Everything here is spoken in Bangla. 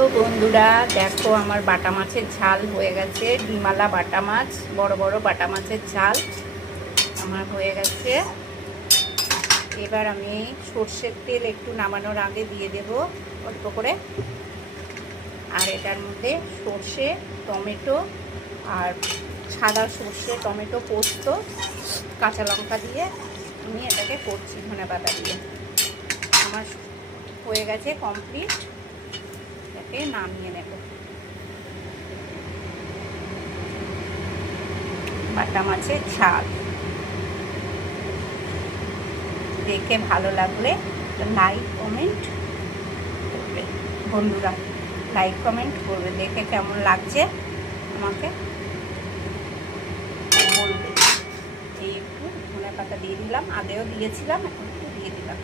তো বন্ধুরা দেখো আমার বাটা মাছের ঝাল হয়ে গেছে। ডিমালা বাটা মাছ, বড় বড় বাটা মাছের ঝাল আমার হয়ে গেছে। এবার আমি সর্ষের তেল একটু নামানোর আগে দিয়ে দেব অল্প করে। আর এটার মধ্যে সর্ষে, টমেটো আর সাদা সর্ষে, টমেটো, পোস্ত, কাঁচা লঙ্কা দিয়ে আমি এটাকে করছি ধনেপাতা দিয়ে। আমার হয়ে গেছে কমপ্লিট। এটাকে নামিয়ে নেব। বাটা মাছের ঝাল দেখে ভালো লাগলে লাইক কমেন্ট করবে বন্ধুরা, লাইক কমেন্ট করবে। দেখে কেমন লাগছে আমাকে বলবে। এই একটু ধনেপাতা দিয়ে দিলাম, আগেও দিয়েছিলাম, এখন একটু দিয়ে দিলাম।